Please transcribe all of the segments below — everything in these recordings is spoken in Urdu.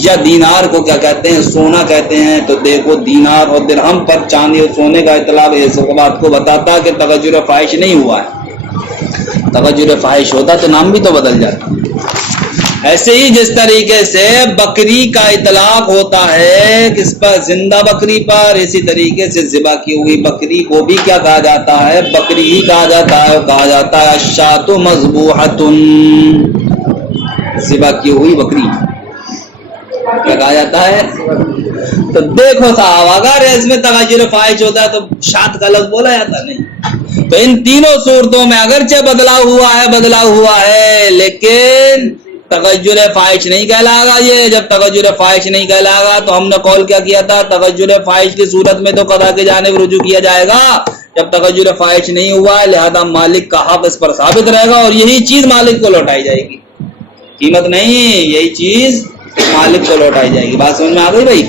یا دینار کو کیا کہتے ہیں؟ سونا کہتے ہیں. تو دیکھو دینار اور درہم پر چاندی اور سونے کا اطلاق اس بات کو بتاتا کہ تغیر فاحش نہیں ہوا ہے. تغیر فاحش ہوتا تو نام بھی تو بدل جاتا. ایسے ہی جس طریقے سے بکری کا اطلاق ہوتا ہے کس پر؟ زندہ بکری پر. اسی طریقے سے ذبح کی ہوئی بکری کو بھی کیا کہا جاتا ہے؟ بکری ہی کہا جاتا ہے. کہا جاتا ہے الشاۃ مذبوحۃ، ذبح کی ہوئی بکری کیا کہا جاتا ہے؟ تو دیکھو صاحب اگر اس میں تغیر فاحش ہوتا ہے تو شات کا لفظ بولا جاتا نہیں. تو ان تینوں صورتوں میں اگرچہ بدلاؤ ہوا ہے لیکن تغیر فاحش نہیں کہلائے گا. یہ جب تغیر فاحش نہیں کہلائے گا تو ہم نے قول کیا تھا؟ تغیر فاحش کی صورت میں تو قضا کی جانب رجوع کیا جائے گا. جب تغیر فاحش نہیں ہوا ہے لہذا مالک کا حق اس پر ثابت رہے گا اور یہی چیز مالک کو لوٹائی جائے گی. قیمت نہیں، یہی چیز مالک کو لوٹائی جائے گی. بات سمجھ میں آ گئی بھائی؟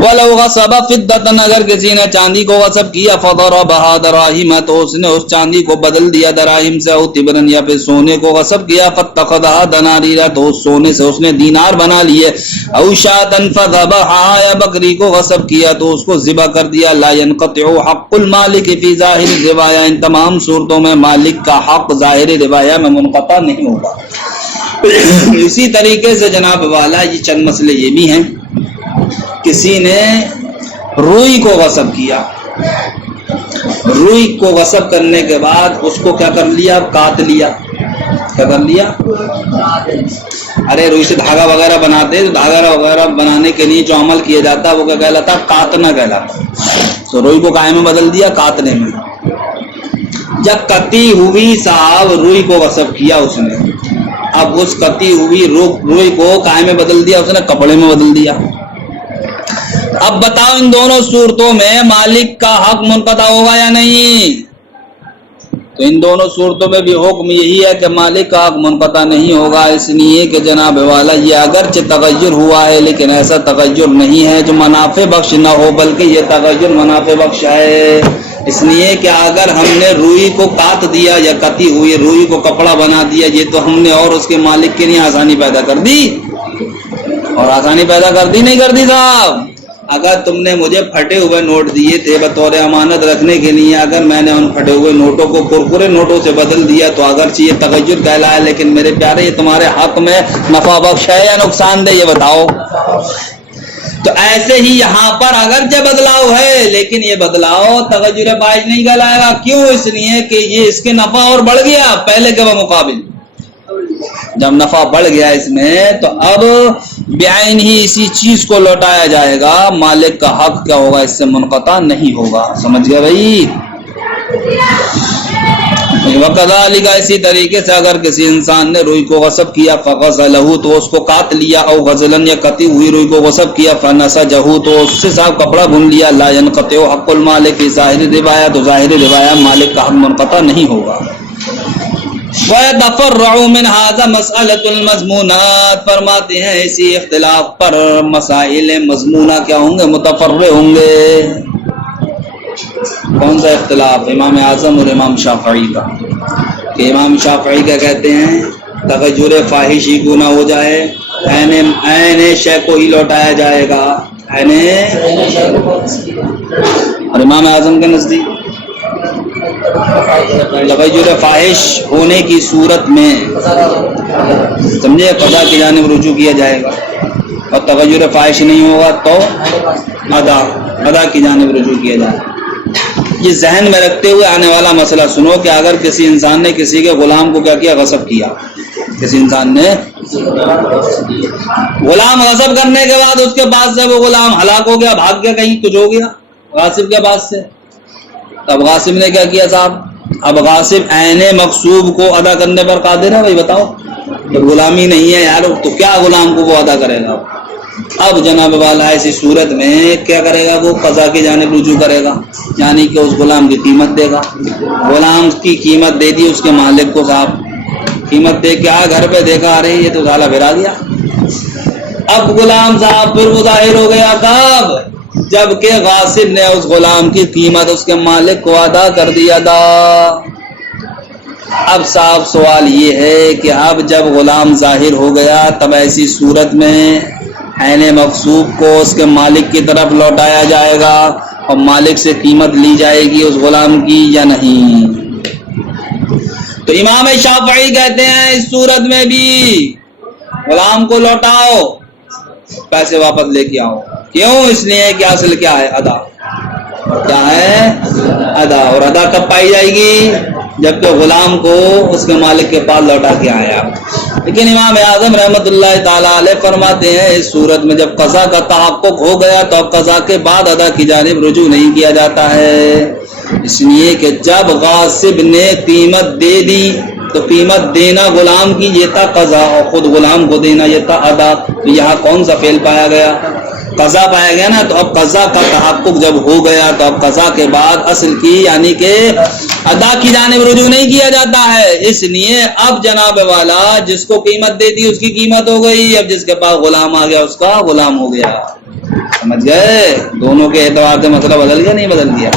وَلَوْ غَصَبَ فِضَّةً، اگر کسی نے چاندی کو غصب کیا فَضَرَبَهَا دَرَاهِمَ، تو اس نے اس چاندی کو بدل دیا دراہم سے، او تبرن، یا پھر سونے کو غصب کیا، فَاتَّخَذَهَا دَنَانِيرَ، تو اس سونے سے اس نے دینار بنا لیے، او شَاةً فَذَبَحَهَا، یا بکری کو غصب کیا تو اس کو ذبح کر دیا. لا ينقطع حق المالک فی ظاہر الربایا، ان تمام صورتوں میں مالک کا حق ظاہر ربایا میں منقطع نہیں ہوگا. اسی طریقے سے جناب والا یہ چند مسئلے یہ بھی ہیں. کسی نے روئی کو غصب کیا، روئی کو غصب کرنے کے بعد اس کو کیا کر لیا؟ کاٹ لیا. کیا کر لیا؟ ارے روئی سے دھاگا وغیرہ بناتے تو دھاگا وغیرہ بنانے کے لیے جو عمل کیا جاتا وہ کیا کہلاتا؟ کاٹنا کہلاتا. تو روئی کو کائے میں بدل دیا؟ کاٹنے میں. جب کتی ہوئی صاحب روئی کو غصب کیا اس نے، اب اس کتی ہوئی روئی کو کائے میں بدل دیا اس نے؟ کپڑے میں بدل دیا. اب بتاؤ ان دونوں صورتوں میں مالک کا حق منقطع ہوگا یا نہیں؟ تو ان دونوں صورتوں میں بھی حکم یہی ہے کہ مالک کا حق منقطع نہیں ہوگا. اس لیے کہ جناب والا یہ اگرچہ تغیر ہوا ہے لیکن ایسا تغیر نہیں ہے جو منافع بخش نہ ہو، بلکہ یہ تغیر منافع بخش ہے. اس لیے کہ اگر ہم نے روئی کو کاٹ دیا یا کتی ہوئی روئی کو کپڑا بنا دیا، یہ تو ہم نے اور اس کے مالک کے لیے آسانی پیدا کر دی. اور آسانی پیدا کر دی نہیں کر دی صاحب؟ اگر تم نے مجھے پھٹے ہوئے نوٹ دیے تھے بطور امانت رکھنے کے لیے، اگر میں نے ان پھٹے ہوئے نوٹوں کو کرکرے نوٹوں سے بدل دیا تو اگرچہ یہ تغیر کہلائے لیکن میرے پیارے یہ تمہارے حق میں نفع بخش ہے یا نقصان دہ؟ یہ بتاؤ. تو ایسے ہی یہاں پر اگرچہ بدلاؤ ہے لیکن یہ بدلاؤ تغیر فاحش نہیں کہلائے گا. کیوں؟ اس لیے کہ یہ اس کے نفع اور بڑھ گیا پہلے کے مقابل. جب نفع بڑھ گیا اس میں تو اب بعین ہی اسی چیز کو لوٹایا جائے گا. مالک کا حق کیا ہوگا؟ اس سے منقطع نہیں ہوگا. سمجھ گئے بھائی؟ وَكَذَلِكَ، اسی طریقے سے اگر کسی انسان نے روئی کو غصب کیا فَغَزَلَهُ، تو اس کو کاٹ لیا، او غزلن، یا کتی ہوئی روئی کو غصب کیا، فَنَسَجَهُ، تو اس سے صاحب کپڑا بن لیا. لا ينقطع حق المالک فی ظاہر روایہ، تو ظاہر روایہ مالک کا حق منقطع نہیں ہوگا. وَيَتَفَرَّعُ مِنْ هَذَا مَسْأَلَةُ الْمَضْمُونَاتِ، فرماتے ہیں اسی اختلاف پر مسائل مضمونہ کیا ہوں گے؟ متفرع ہوں گے. کون سا اختلاف؟ امام اعظم اور امام شافعی کا. کہ امام شافعی کیا کہتے ہیں؟ تغیر فاحش ہی کیوں نہ ہو جائے، عین شے کو ہی لوٹایا جائے گا. اور امام اعظم کے نزدیک تغیر فاحش ہونے کی صورت میں سمجھے قضا کی جانب رجوع کیا جائے گا، اور تغیر فاحش نہیں ہوگا تو ادا کی جانب رجوع کیا جائے گا. یہ ذہن میں رکھتے ہوئے آنے والا مسئلہ سنو کہ اگر کسی انسان نے کسی کے غلام کو کیا کیا؟ غصب کیا. کسی انسان نے غلام غصب کرنے کے بعد اس کے بعد سے وہ غلام ہلاک ہو گیا، بھاگ گیا، کہیں کچھ ہو گیا غاصب کے بعد سے. اب غاصب نے کیا کیا صاحب؟ اب غاصب عین مغصوب کو ادا کرنے پر قادر ہے؟ بھائی بتاؤ. جب غلامی نہیں ہے یار تو کیا غلام کو وہ ادا کرے گا؟ اب جناب والا ایسی صورت میں کیا کرے گا؟ وہ قضا کی جانب رجوع کرے گا، یعنی کہ اس غلام کی قیمت دے گا. غلام کی قیمت دے دی اس کے مالک کو صاحب، قیمت دے کے گھر پہ دیکھا آ رہی یہ تو سالہ پھرا گیا. اب غلام صاحب پھر وہ ظاہر ہو گیا کب؟ جبکہ غاصب نے اس غلام کی قیمت اس کے مالک کو ادا کر دیا تھا. اب صاحب سوال یہ ہے کہ اب جب غلام ظاہر ہو گیا تب ایسی صورت میں عین مغصوب کو اس کے مالک کی طرف لوٹایا جائے گا اور مالک سے قیمت لی جائے گی اس غلام کی یا نہیں؟ تو امام شافعی کہتے ہیں اس صورت میں بھی غلام کو لوٹاؤ، پیسے واپس لے کے آؤ۔ کیوں؟ اس لیے کہ اصل کیا ہے؟ ادا۔ کیا ہے؟ ادا۔ اور ادا کب پائی جائے گی؟ جب کہ غلام کو اس کے مالک کے پاس لوٹا کے آیا۔ لیکن امام اعظم رحمۃ اللہ تعالی علیہ فرماتے ہیں اس صورت میں جب قضا کا تحقق ہو گیا تو اب قضا کے بعد ادا کی جانب رجوع نہیں کیا جاتا ہے، اس لیے کہ جب غاصب نے قیمت دے دی تو قیمت دینا غلام کی یہ تھا قضا اور خود غلام کو دینا یہ تھا ادا۔ تو یہاں کون سا فعل پایا گیا؟ قضا پایا گیا نا۔ تو اب قضا کا تحقق جب ہو گیا تو اب قضا کے بعد اصل کی یعنی کہ ادا کی جانب رجوع نہیں کیا جاتا ہے، اس لیے اب جناب والا جس کو قیمت دے دی اس کی قیمت ہو گئی، اب جس کے پاس غلام آ گیا اس کا غلام ہو گیا۔ سمجھ گئے؟ دونوں کے اعتبار سے مسئلہ بدل گیا نہیں بدل گیا؟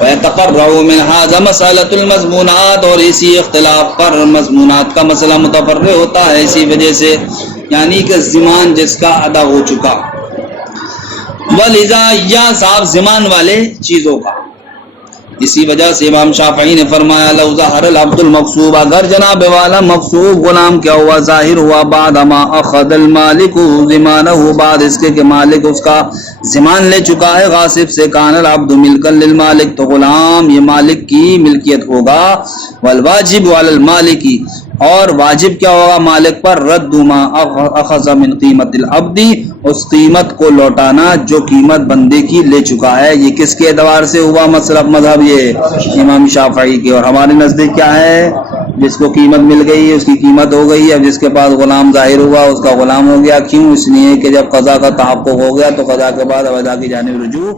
وَيَتَقَرَّعُ مِنْ هَذَا مَسْأَلَةُ الْمَضْمُونَاتِ، اور اسی اختلاف پر مضمونات کا مسئلہ متفرع ہوتا ہے اسی وجہ سے، یعنی کہ ضمان جس کا ادا ہو چکا، وَلِذَا یا صاحب ضمان والے چیزوں کا۔ اسی وجہ سے امام شافعی نے فرمایا لو ظہر العبد المغصوب، اگر جناب والا مغصوب غلام کیا ہوا ظاہر ہوا بعد ما اخذ المالک ضمانہ، بعد اس کے کہ مالک اس کا ضمان لے چکا ہے غاصب سے، کان العبد ملکا للمالک، تو غلام یہ مالک کی ملکیت ہوگا، والواجب علی المالک، اور واجب کیا ہوگا مالک پر، رد ما اخذ من قیمت العبد، اس قیمت کو لوٹانا جو قیمت بندے کی لے چکا ہے۔ یہ کس کے اعتبار سے ہوا مذہب؟ یہ امام شافعی کے۔ اور ہمارے نزدیک کیا ہے؟ جس کو قیمت مل گئی اس کی قیمت ہو گئی، اب جس کے پاس غلام ظاہر ہوا اس کا غلام ہو گیا۔ کیوں؟ اس لیے کہ جب قضا کا تحقق ہو گیا تو قضا کے بعد اب ادا کی جانب رجوع